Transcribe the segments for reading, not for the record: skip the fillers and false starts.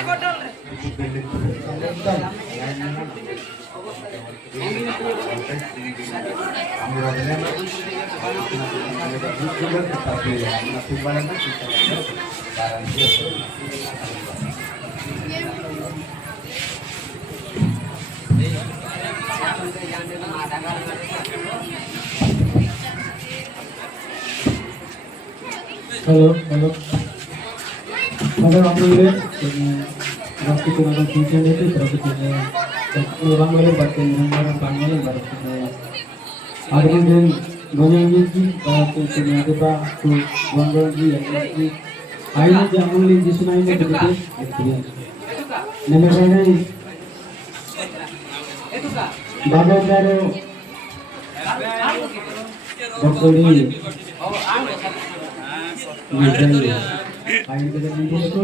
Halo, halo. Ada waktu ini, waktu itu nonton TV itu berarti orang lain baca orang panggil berarti ada yang banyak lagi berarti ternyata pak tu bangga lagi yang lagi. Akhirnya jangan lagi disunai ni begitu. Nama saya ni Baba Jaro Bakoli. Akhirnya dengan ini betul.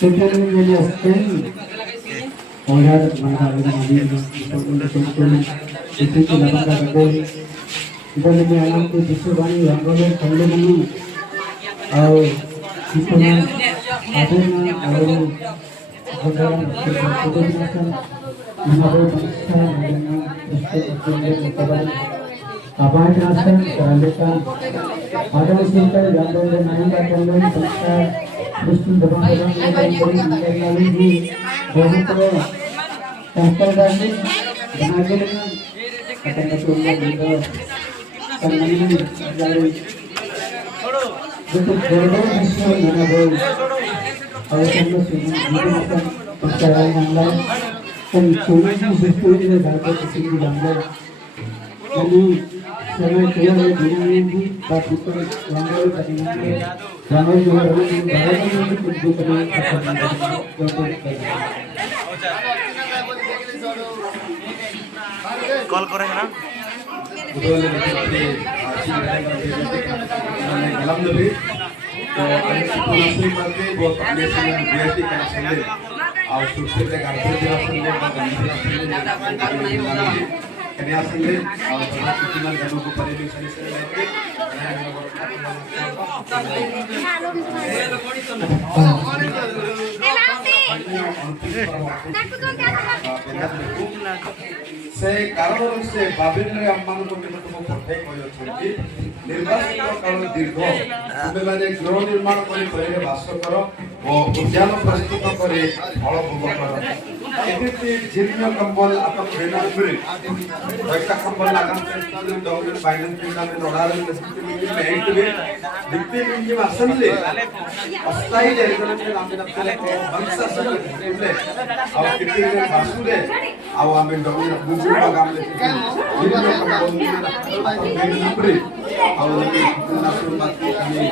Sekarang menjadi aspek orang mengatakan ini betul itu dalam kategori kita lebih alam itu disebani rangkaian kandungan atau disebani adanya atau anggaran kebebasan menabur bangsa dengan perspektif apa yang terasa terangkan ada simpan gambar dan naik akan bangsa Kristen depan-depan yang beri di bahwa tempel dan dengan akan keturungan juga karena ini dari untuk berdoa bisa menabur alasan muslim akan percaya yang lain dan sulit sesuatu yang dapat disini gambar ini sama keluar dunia ini tapi gambar tadi jangan juga barang itu bukan call करें ना से कारण से बाबिलरे Amman को मिलत को पठे कोयो छेती निर्वासित काल दीर्घ तुमे माने गृह निर्माण करी पहिले वास करो ओ उद्यान प्रस्तुत करे फल भोग करो एते जिन्य कंबल आपन बेना उमरे वैसा कंबल लगाम से डॉक्टर बाइडेन पिंडा में नोडाले में मेट में दिक्ते मिंजी असनले अस्थाई जैसे के नाम में पहले वंश से ले और कितने वासुले आव आमे डॉक्टर बुजुर्ग गामले जिन्य कंबल में उमरे और नासुर बात कमी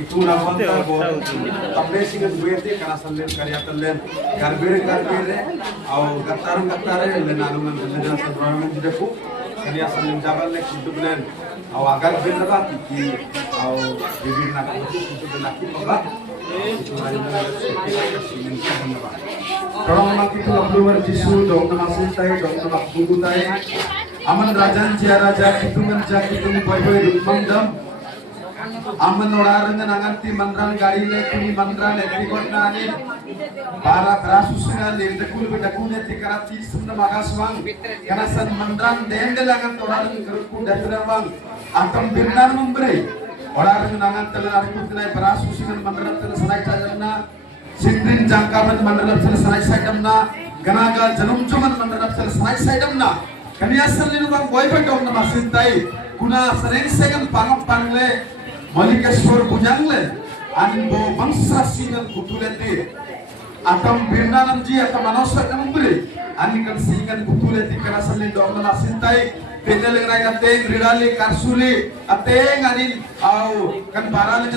itu namanya buat tapi sih kan gue itu karena selain karya terlen garbire au gatar lenanungan lenana sebenarnya tidak ku karya selain jabal lek itu belen au agar benar ki au bibir nak itu benar ki bapak itu hanya singin kan bapak kalau mak itu Oktober jisu dong nama sintai dong nama buku tai aman rajan jia raja itu menjak itu boy rumandam aman orang nanganti mandran gari le kuni mandran ekor nani para kerasusunga le dekul bedakune tikarati sunda magaswang karena san mandran dendelangan orang gerku datramang akan birnan membre orang nangan telan arkutnai kerasusunga mandran telan sanai sajana sindrin jangkaman mandran telan sanai sajamna ganaga janum cuman mandran telan sanai sajamna kaniasan linu bang boy bedong nama sintai guna sering segan pangap pangle Malikeshwar Bujangle and Bo Bangsa Singan Kutuleti Atam Birnanamji Atam Manosa Nambre and can sing and Kutuleti Karasali Dogana Sintai Penelai Ateng Ridali Karsuli Ateng Anin Au Kan Paralan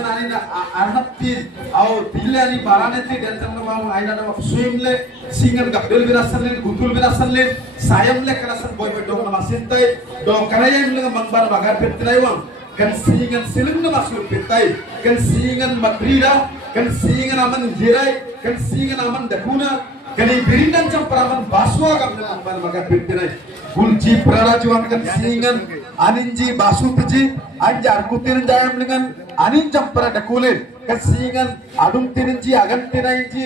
Arnapti Au Pilani Paraneti Deltanam Island of Swimle Sing and Gabdul Virasalin Kutul Virasalin Sayamle Karasan Boy Dogana Sintai Dokarayam Mambar Bagar Petraiwang kan singan siling na masuk petai kan singan matrida kan singan aman jirai kan singan aman dakuna kan ibirindan camparaman baswa kamna amban maga petai gulji prarajuan kan singan aninji basutji anjar kutin jayam dengan anin campara dakulen kan singan adum tininji agan tinainji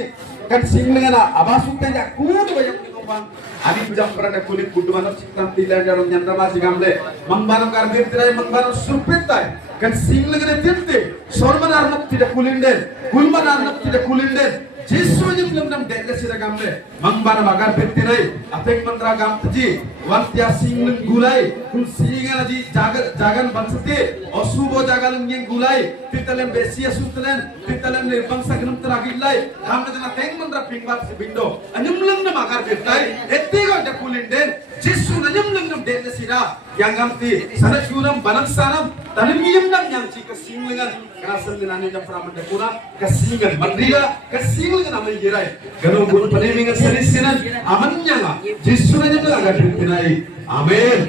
kan singlengana abasukte ja kudu bayam ngomong ani jam prada kulit kudu manap sikam tilan jarum nyandra masih gamle mangbanam karbir tirai mangbanam surpetai kan singlengana tinti sorman arnap tidak kulinden kulman arnap tidak kulinden Jesu yang belum nam dek sira gamle mangbana magar bettirai apek mantra gam tji wantia singleng gulai kul singala ji jagan bansate osubo jagaleng yang gulai titalem besia sutlen titalem nirbangsa gnum tragillai gamle dana teng mantra pingbat bindo anyumleng nam magar bettai ettigo da kulinden Jesu anyumleng nam dek sira yang gamti sana suram banam sanam tanim yim nam yang ci kesinglengan kerasa nani jam praman de pura kesingan mandila kesingan namanya jerai kalau buat penemingan serisinan amannya lah Yesus aja tuh agak dikenai amin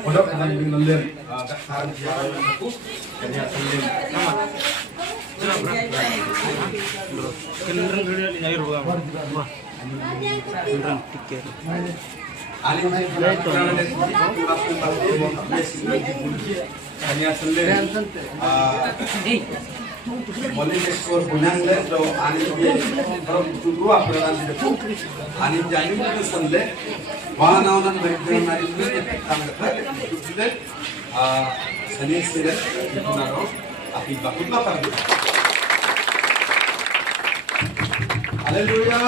pondok anak bingung saran siapa aku kerja sendiri nama cenderung dulu di air buang cenderung tiket Ali itu hanya sendiri Molin skor punyang le do ani bi from tudua pradan di depu ani jani itu sende wana onan baiknya mari ini tangga tudule seni sire itu naro api bakut apa Haleluya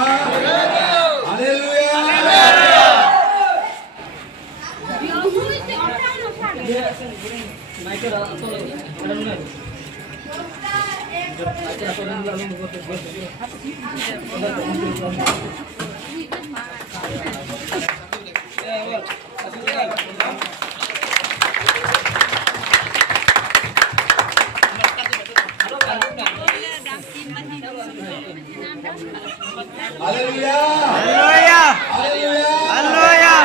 Haleluya Haleluya Haleluya Haleluya Haleluya